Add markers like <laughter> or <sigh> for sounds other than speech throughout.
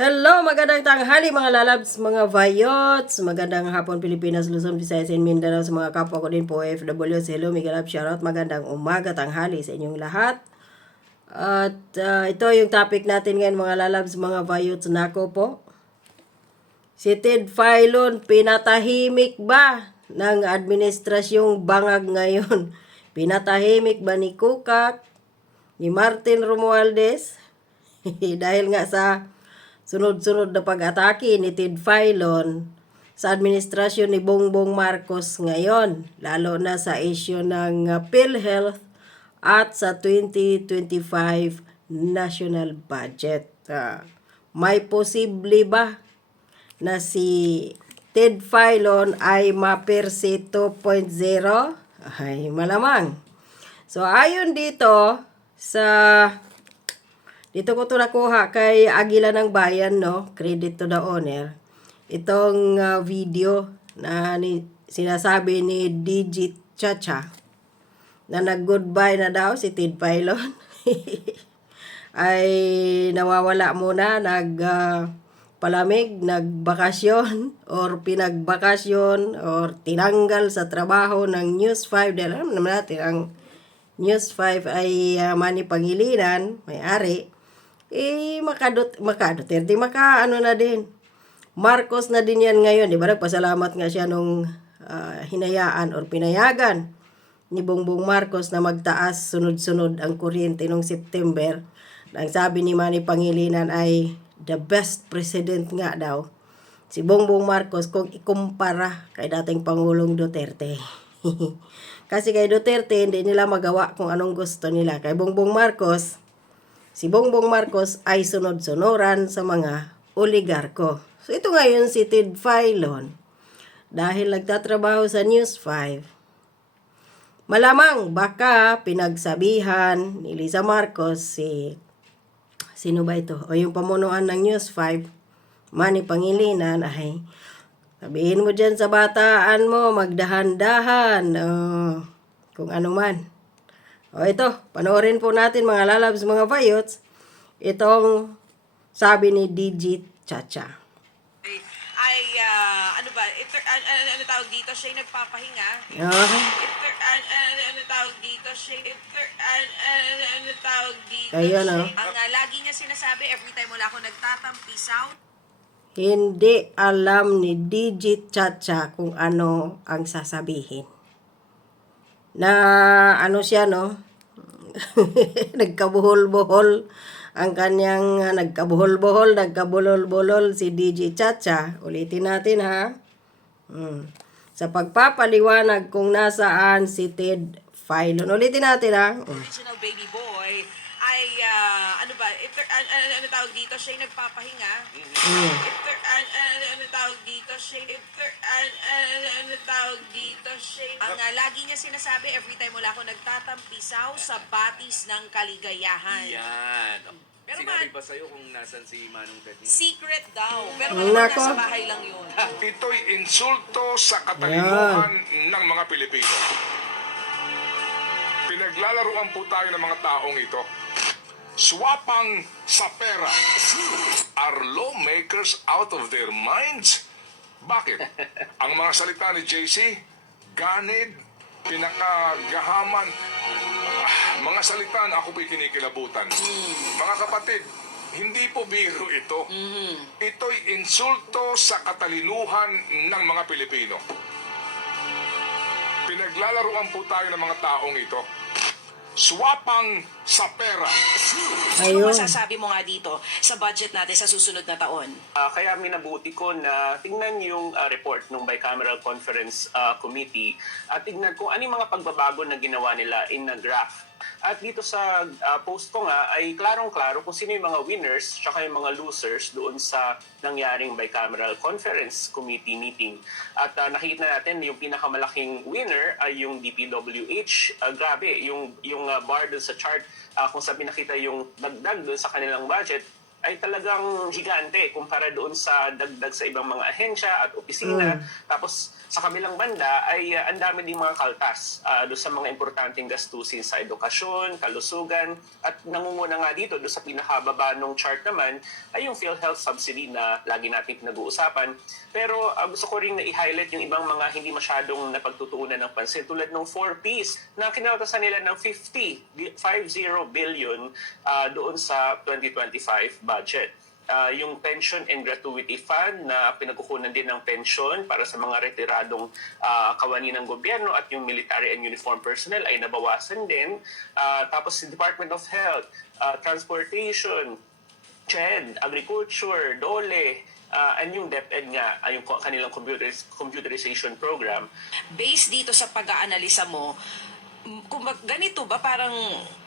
Hello, magandang tanghali mga lalabs, mga vayots, magandang hapon Pilipinas, Luzon, Visayas, and Mindanao sa mga kapwa ko din po OFW. Hello, mga love, shoutout, magandang umaga, tanghali sa inyong lahat. At ah, ito yung topic natin ngayon mga lalabs, mga vayots, nako po. Si Ted Filon, pinatahimik ba ng administrasyong bangag ngayon? <laughs> Pinatahimik ba ni Kukak, ni Martin Romualdez? <laughs> Dahil nga sa sunod-sunod na pag-atake ni Ted Filon sa administrasyon ni Bongbong Marcos ngayon, lalo na sa issue ng uh, PhilHealth at sa 2025 national budget. Ah, may posible ba na si Ted Filon ay mapersi 2.0? Ay, malamang. So, ayon dito sa dito ko to nakuha kay Agila ng Bayan, no? Credit to the owner. Itong uh, video na ni, sinasabi ni Digit Chacha na nag-goodbye na daw si Ted Pilon. <laughs> ay nawawala muna, nag uh, palamig, nagbakasyon <laughs> or pinagbakasyon or tinanggal sa trabaho ng News 5. Dahil alam naman natin ang News 5 ay uh, Manny Pangilinan, may-ari, eh makadot, makadoterte, maka ano na din. Marcos na din yan ngayon, di ba? Nagpasalamat nga siya nung ah, hinayaan or pinayagan ni Bongbong Marcos na magtaas sunod-sunod ang kuryente noong September. Ang sabi ni Manny Pangilinan ay the best president nga daw. Si Bongbong Marcos kung ikumpara kay dating Pangulong Duterte. <laughs> Kasi kay Duterte hindi nila magawa kung anong gusto nila. Kay Bongbong Marcos, si Bongbong Marcos ay sunod-sunuran sa mga oligarko. So ito ngayon si Ted Filon dahil nagtatrabaho sa News 5 Malamang baka pinagsabihan ni Lisa Marcos si sino ba ito? O yung pamunuan ng News 5, Manny Pangilinan ay sabihin mo dyan sa bataan mo, magdahan-dahan, oh, kung ano man. O ito, panoorin po natin mga lalabs, mga vayots, itong sabi ni Digit Chacha. ay, ah, ano ba, ito, ano, ano, ano tawag dito, siya yung nagpapahinga. Okay. Ito, ano, ano, ano tawag dito, siya, ito, ano, ano, ano tawag dito, Ayun, siya- oh. Ang ah, lagi niya sinasabi, every time wala ako nagtatampisaw, Hindi alam ni Digit Chacha kung ano ang sasabihin. Na ano siya no? <laughs> Nagkabuhol-buhol ang kanyang ah, nagkabuhol-buhol, nagkabulol-bulol si Digit Chacha. Ulitin natin ha. Hmm. Sa pagpapaliwanag kung nasaan si Ted Filon. Ulitin natin ha. Hmm. original baby boy, ay, ah, ano ba, ito, ano, ano, ano tawag dito, siya yung nagpapahinga. Hmm. Ito, ano, ano, ano tawag dito, siya, ito, ano, ano, ano tawag dito, siya. Ang ah, lagi niya sinasabi, every time wala ako nagtatampisaw sa batis ng kaligayahan. Yan. Pero Sinabi man- ba sa'yo kung nasan si Manong Ted? Secret daw. Pero Nako. malamang nasa bahay lang yun. <laughs> Ito'y insulto sa katalinuhan ng mga Pilipino. Pinaglalaruan po tayo ng mga taong ito. Swapang sa pera. Are lawmakers out of their minds? Bakit? <laughs> Ang mga salita ni JC, ganid, pinakagahaman, ah, mga salita na ako po'y kinikilabutan. Mga kapatid, hindi po biro ito. Ito'y insulto sa katalinuhan ng mga Pilipino. Pinaglalaruan po tayo ng mga taong ito. Swapang sa pera. Ano Ayun. masasabi mo nga dito sa budget natin sa susunod na taon? Ah, kaya minabuti ko na tingnan yung ah, report ng Bicameral Conference ah, Committee at tingnan kung ano yung mga pagbabago na ginawa nila in a graph. At dito sa ah, post ko nga ay klarong-klaro kung sino yung mga winners tsaka yung mga losers doon sa nangyaring Bicameral Conference Committee meeting. At ah, nakikita natin yung pinakamalaking winner ay yung DPWH. Ah, grabe, yung, yung ah, bar doon sa chart, ah, kung sa pinakita yung dagdag doon sa kanilang budget, ay talagang gigante kumpara doon sa dagdag sa ibang mga ahensya at opisina. Tapos sa kabilang banda ay uh, ang dami ding mga kaltas uh, doon sa mga importanteng gastusin sa edukasyon, kalusugan at nangunguna nga dito doon sa pinakababa nung chart naman ay yung PhilHealth subsidy na lagi natin pinag-uusapan. Pero uh, gusto ko rin na i-highlight yung ibang mga hindi masyadong napagtutuunan ng pansin tulad ng 4Ps na kinalatasan nila ng 50, di- 50 billion uh, doon sa 2025 budget. Uh, yung pension and gratuity fund na pinagkukunan din ng pension para sa mga retiradong uh, kawani ng gobyerno at yung military and uniform personnel ay nabawasan din. Uh, tapos si Department of Health, uh, Transportation, CHED, Agriculture, DOLE, uh, and yung DepEd nga, ay yung kanilang computeris- computerization program, Based dito sa pag-aanalisa mo, kung ganito ba parang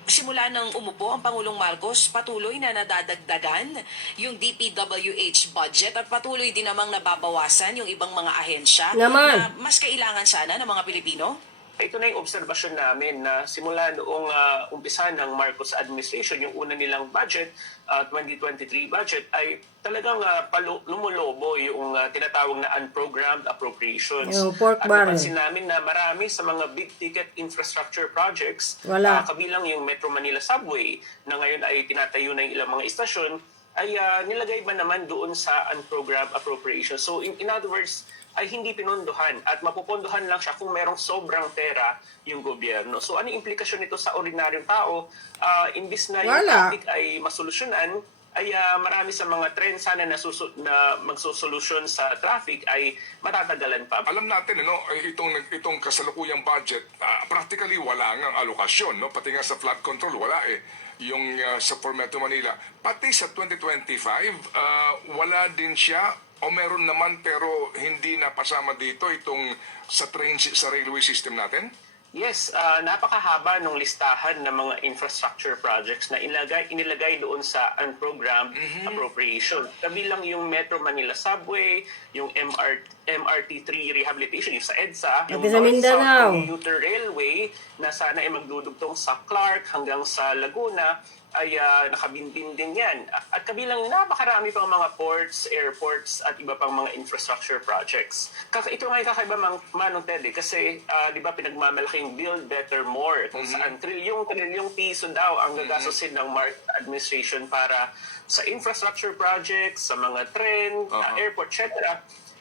simula nang umupo ang Pangulong Marcos, patuloy na nadadagdagan yung DPWH budget at patuloy din namang nababawasan yung ibang mga ahensya Naman. na mas kailangan sana ng mga Pilipino? Ito na yung obserbasyon namin na simula noong ah, umpisa ng Marcos administration, yung una nilang budget, ah, 2023 budget, ay talagang uh, lumulobo yung ah, tinatawag na unprogrammed appropriations. Yung pork At barrel. napansin namin na marami sa mga big ticket infrastructure projects, Wala. ah, kabilang yung Metro Manila Subway, na ngayon ay tinatayo na yung ilang mga istasyon, ay ah, nilagay ba naman doon sa unprogrammed appropriation. So in, in other words, ay hindi pinondohan at mapupondohan lang siya kung merong sobrang pera yung gobyerno. So ano yung implikasyon nito sa ordinaryong tao? Ah, imbis na yung Wala. traffic ay masolusyonan, ay ah, marami sa mga trend sana na, susu- na magsosolusyon sa traffic ay matatagalan pa. Alam natin, ano, itong, itong kasalukuyang budget, ah, practically wala nga alokasyon, no? Pati nga sa flood control, wala eh. Yung ah, sa for Metro Manila. Pati sa 2025, ah, wala din siya o meron naman pero hindi napasama dito itong sa train sa railway system natin? Yes, ah, napakahaba ng listahan ng mga infrastructure projects na inilagay, inilagay doon sa unprogrammed appropriation. Kabilang yung Metro Manila Subway, yung MR, MRT3 rehabilitation, yung sa EDSA, yung sa Mindanao. Commuter Railway na sana ay magdudugtong sa Clark hanggang sa Laguna ay ah, nakabinbin din yan. At kabilang napakarami pang mga ports, airports, at iba pang mga infrastructure projects. Ito nga yung kakaiba mang Manong Ted eh, kasi ah, di ba pinagmamalaki yung Build Better More kung saan trilyong trilyong piso daw ang gagastusin ng Mark administration para sa infrastructure projects, sa mga tren, ah, airport, etc.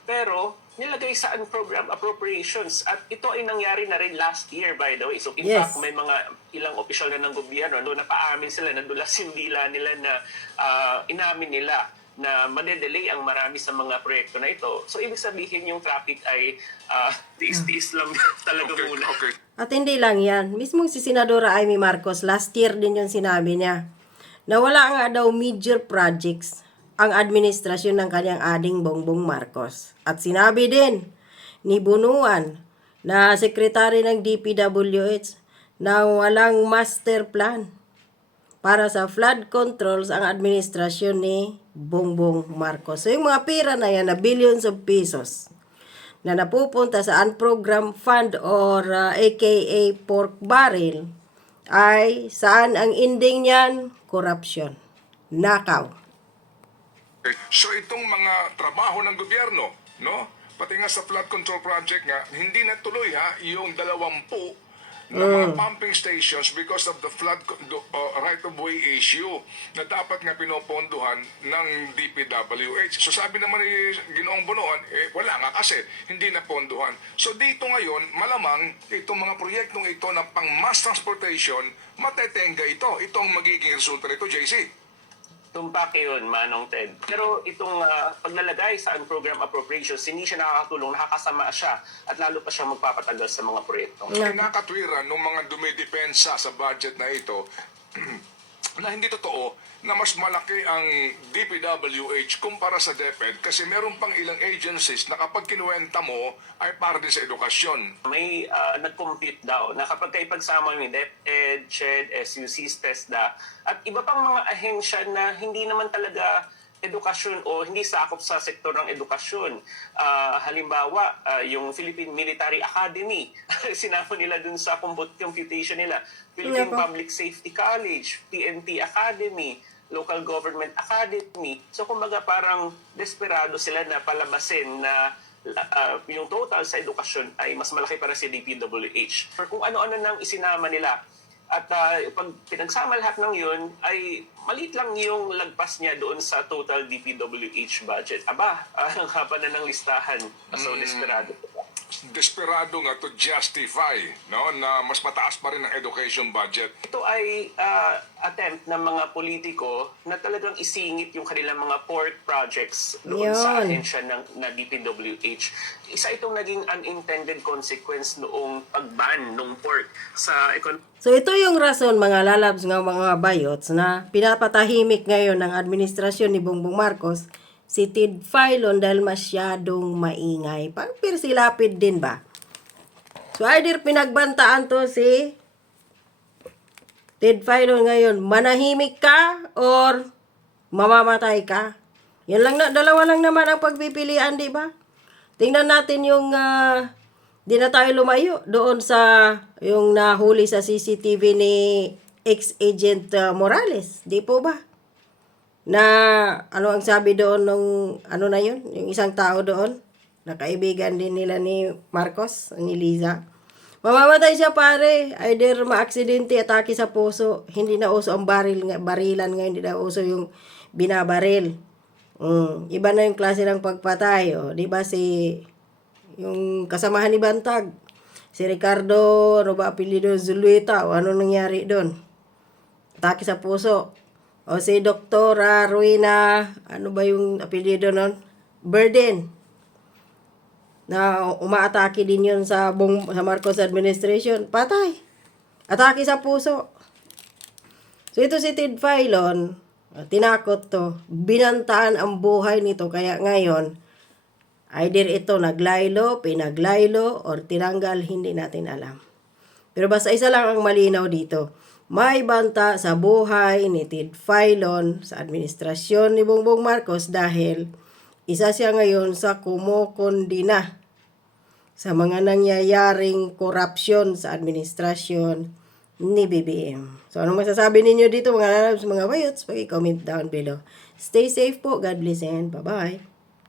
Pero nilagay sa unprogrammed appropriations at ito ay nangyari na rin last year by the way. So in Yes. fact, may mga ilang opisyal na ng gobyerno no napaamin sila nadulas yung dila nila na ah, inamin nila na madedelay ang marami sa mga proyekto na ito. So ibig sabihin yung traffic ay ah, tiis-tiis lang <laughs> talaga Okay, muna. okay. At hindi lang yan. Mismong si Senadora Amy Marcos, last year din yung sinabi niya, na wala nga daw major projects ang administrasyon ng kanyang ading Bongbong Marcos. At sinabi din ni Bunuan na sekretary ng DPWH na walang master plan para sa flood controls ang administrasyon ni Bongbong Marcos. So yung mga pera na yan na billions of pesos na napupunta sa unprogrammed fund or uh, aka pork barrel ay saan ang ending niyan? Corruption. Nakaw. Okay. So itong mga trabaho ng gobyerno, no? Pati nga sa flood control project nga, hindi natuloy ha yung dalawampu na mga pumping stations because of the flood uh, right-of-way issue na dapat nga pinopondohan ng DPWH. So sabi naman ni Ginoong Bonoan, eh, wala nga kasi hindi napondohan. So dito ngayon, malamang itong mga proyektong ito na pang mass transportation, matetenga ito. Ito ang magiging resulta nito, JC. Tumpak yun, Manong Ted. Pero itong ah, paglalagay sa unprogram appropriations, hindi siya nakakatulong, nakakasama siya at lalo pa siyang magpapatagal sa mga proyekto. Ay nakatwiran ng mga dumidepensa sa budget na ito <clears throat> na hindi totoo na mas malaki ang DPWH kumpara sa DepEd kasi meron pang ilang agencies na kapag kinuwenta mo ay para din sa edukasyon. May ah, nag-compute daw na kapag kayo pagsama yung DepEd, CHED, SUCs, TESDA, at iba pang mga ahensya na hindi naman talaga edukasyon o hindi sakop sa sektor ng edukasyon. Ah, halimbawa, ah, yung Philippine Military Academy, <laughs> sinama nila dun sa comput- computation nila. Philippine po. Public Safety College, PNP Academy, local government academy. So kumbaga parang desperado sila na palabasin na uh, yung total sa edukasyon ay mas malaki para sa DPWH. Or kung ano-ano nang isinama nila. At uh, pag pinagsama lahat ng yun, ay maliit lang yung lagpas niya doon sa total DPWH budget. Aba, <laughs> ang haba na ng listahan. So, desperado. Desperado nga to justify no, na mas mataas pa rin ang education budget. Ito ay ah, attempt ng mga politiko na talagang isingit yung kanilang mga port projects doon sa Yun. ahensya ng na DPWH. Isa itong naging unintended consequence noong pag-ban ng pork sa econ- So ito yung rason mga lalabs ng mga bayots na pinapatahimik ngayon ng administrasyon ni Bongbong Marcos si Tid Filon dahil masyadong maingay. Pang pirsilapid din ba? So either pinagbantaan to si Ted Filon ngayon, manahimik ka or mamamatay ka. Yan lang na, dalawa lang naman ang pagpipilian, di ba? Tingnan natin yung ah, di na tayo lumayo doon sa yung nahuli sa CCTV ni ex-agent ah, Morales. Di po ba? Na ano ang sabi doon nung ano na yun, yung isang tao doon, na kaibigan din nila ni Marcos, ni Liza. Mamamatay siya pare, either maaksidente, atake sa puso, hindi na uso ang baril, barilan ngayon, hindi na uso yung binabaril. Mm, iba na yung klase ng pagpatay, oh. di ba si yung kasamahan ni Bantag, si Ricardo, ano ba apelido, Zulueta, o ano nangyari doon? Atake sa puso. O si Doktora Ruina, ano ba yung apelido nun? Burden na umaatake din yun sa, bong, sa Marcos administration, patay. Atake sa puso. So ito si Ted Filon, tinakot to, binantaan ang buhay nito, kaya ngayon, either ito naglaylo, pinaglaylo, or tinanggal, hindi natin alam. Pero basta isa lang ang malinaw dito. May banta sa buhay ni Ted Filon sa administrasyon ni Bongbong Marcos dahil isa siya ngayon sa kumukondina sa mga nangyayaring korupsyon sa administrasyon ni BBM. So, anong masasabi ninyo dito mga lalabs, mga bayots? Pag-comment down below. Stay safe po. God bless and bye-bye.